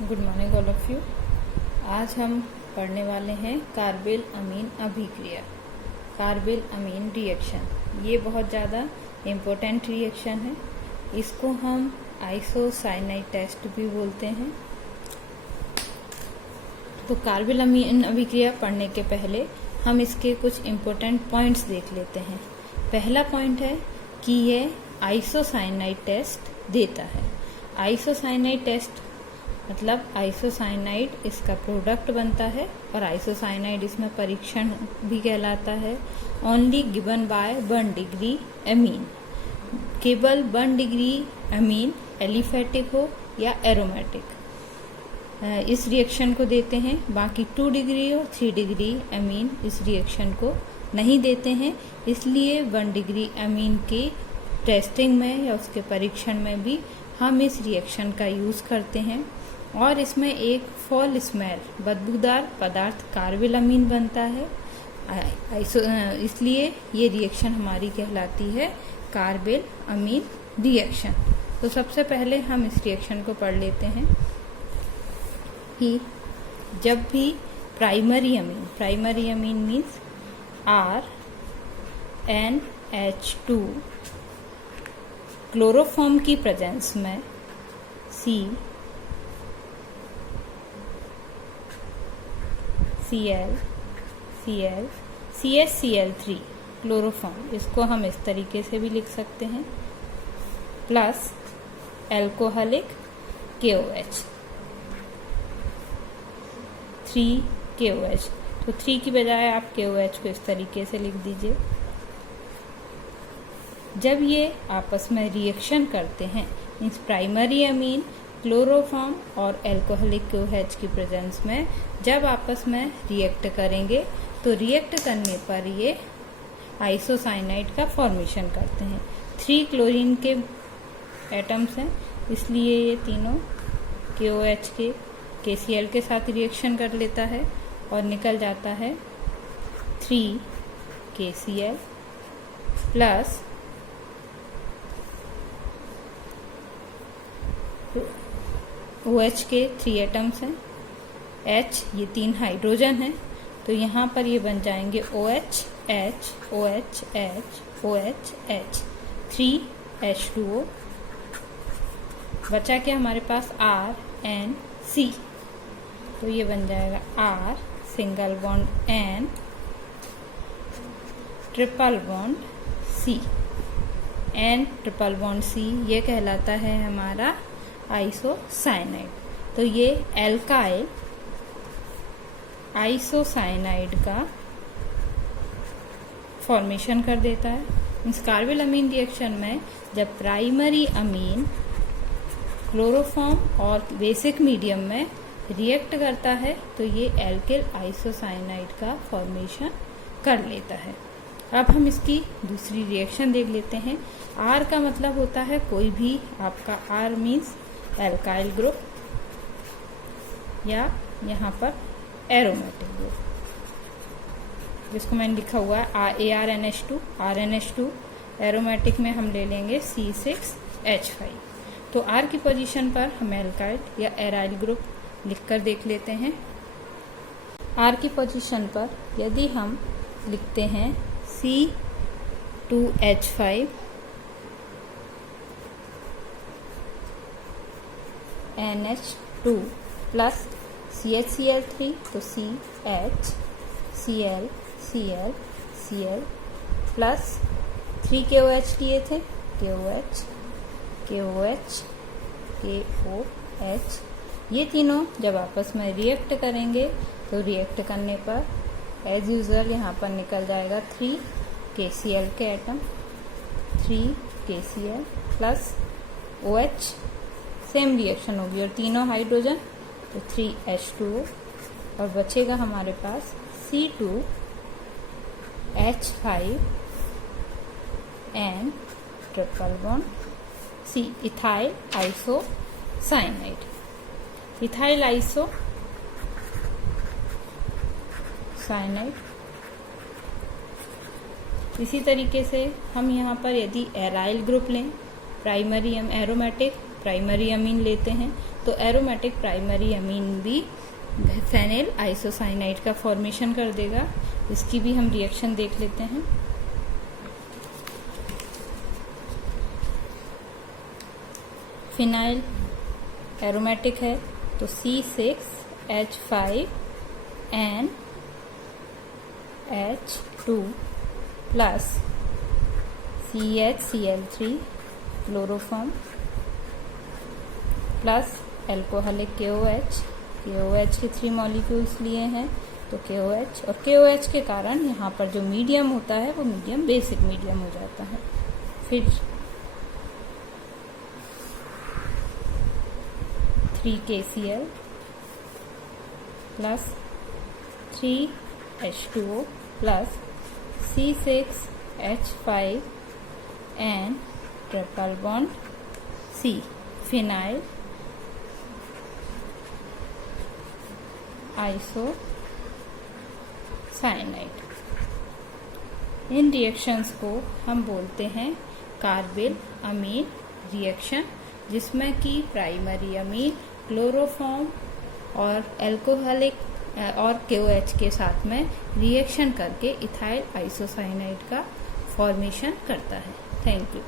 Good morning all of you. आज हम पढ़ने वाले हैं कार्बिल अमीन अभिक्रिया, कार्बिल अमीन रिएक्शन। ये बहुत ज़्यादा इम्पोर्टेंट रिएक्शन है। इसको हम आइसोसाइनाइड टेस्ट भी बोलते हैं। तो कार्बिल अमीन अभिक्रिया पढ़ने के पहले हम इसके कुछ इम्पोर्टेंट पॉइंट्स देख लेते हैं। पहला पॉइंट है कि ये आइसोसाइनाइड टेस्ट देता है। आइसोसाइनाइड टेस्ट मतलब आइसोसाइनाइड इसका प्रोडक्ट बनता है और आइसोसाइनाइड इसमें परीक्षण भी कहलाता है। Only given by 1 degree amine, केवल 1 डिग्री अमीन एलिफेटिक हो या एरोमेटिक इस रिएक्शन को देते हैं। बाकी 2 डिग्री और 3 डिग्री अमीन इस रिएक्शन को नहीं देते हैं। इसलिए 1 डिग्री अमीन की टेस्टिंग में या उसके परीक्षण में भी हम इस रिएक्शन का यूज़ करते हैं। और इसमें एक फॉल स्मेल बदबूदार पदार्थ कार्बिल अमीन बनता है। इसलिए ये रिएक्शन हमारी कहलाती है कार्बिल अमीन रिएक्शन। तो सबसे पहले हम इस रिएक्शन को पढ़ लेते हैं कि जब भी primary amine means RNH2 chloroform की प्रेजेंस में CHCl3 क्लोरोफॉर्म, इसको हम इस तरीके से भी लिख सकते हैं, प्लस एल्कोहलिक KOH 3KOH। तो 3 की बजाय आप KOH को इस तरीके से लिख दीजिए। जब ये आपस में रिएक्शन करते हैं, मीन्स प्राइमरी अमीन क्लोरोफॉर्म और एल्कोहलिक KOH की प्रेजेंस में जब आपस में रिएक्ट करेंगे तो रिएक्ट करने पर ये आइसोसाइनाइड का फॉर्मेशन करते हैं। 3 क्लोरीन के एटम्स हैं, इसलिए ये तीनों KOH के KCl के साथ रिएक्शन कर लेता है और निकल जाता है 3KCl प्लस OH के 3 एटम्स हैं, H ये 3 हाइड्रोजन हैं, तो यहाँ पर ये बन जाएंगे OH H OH H OH H 3H2O। बचा क्या हमारे पास RNC, तो ये बन जाएगा R single bond N triple bond C, N triple bond C ये कहलाता है हमारा आइसोसाइनाइड। तो ये एल्काइल आइसोसाइनाइड का फॉर्मेशन कर देता है। इस कार्बिल अमीन रिएक्शन में जब प्राइमरी अमीन क्लोरोफॉर्म और बेसिक मीडियम में रिएक्ट करता है तो ये एल्किल आइसोसाइनाइड का फॉर्मेशन कर लेता है। अब हम इसकी दूसरी रिएक्शन देख लेते हैं। R का मतलब होता है कोई भी आपका R मीन्स एल्काइल ग्रुप या यहाँ पर एरोमेटिक ग्रुप, जिसको मैंने लिखा हुआ है RNH2 एरोमेटिक में हम ले लेंगे C6H5। तो R की पोजीशन पर हम एल्काइल या एराइल ग्रुप लिखकर देख लेते हैं। R की पोजीशन पर यदि हम लिखते हैं C2H5 NH2 प्लस CHCl3 तो CHCl प्लस 3KOH लिए थे, KOH ये तीनों जब आपस में रिएक्ट करेंगे तो रिएक्ट करने पर एज यूजुअल यहाँ पर निकल जाएगा 3KCl के atom, 3KCl plus OH, same reaction होगी और तीनों हाइड्रोजन तो 3H2O और बचेगा हमारे पास C2H5N triple bond C, ethyl isocyanide. Ethyl isocyanide इसी तरीके से हम यहाँ पर यदि एराइल ग्रुप लें, प्राइमरी एरोमेटिक प्राइमरी अमीन लेते हैं तो एरोमेटिक प्राइमरी अमीन भी फेनिल आइसोसाइनाइड का फॉर्मेशन कर देगा। इसकी भी हम रिएक्शन देख लेते हैं। फिनाइल एरोमेटिक है तो C6H5NH2 plus CHCl3 chloroform plus alcoholic KOH के 3 मॉलिक्यूल्स लिए हैं तो KOH, और KOH के कारण यहाँ पर जो मीडियम होता है वो मीडियम बेसिक मीडियम हो जाता है। फिर 3KCl plus 3H2O plus C6H5N triple bond C phenyl isocyanide. इन रिएक्शंस को हम बोलते हैं कार्बिल अमीन रिएक्शन, जिसमें कि प्राइमरी अमीन क्लोरोफॉर्म और एल्कोहलिक और KOH के साथ में रिएक्शन करके इथाइल आइसोसाइनाइड का फॉर्मेशन करता है। Thank you.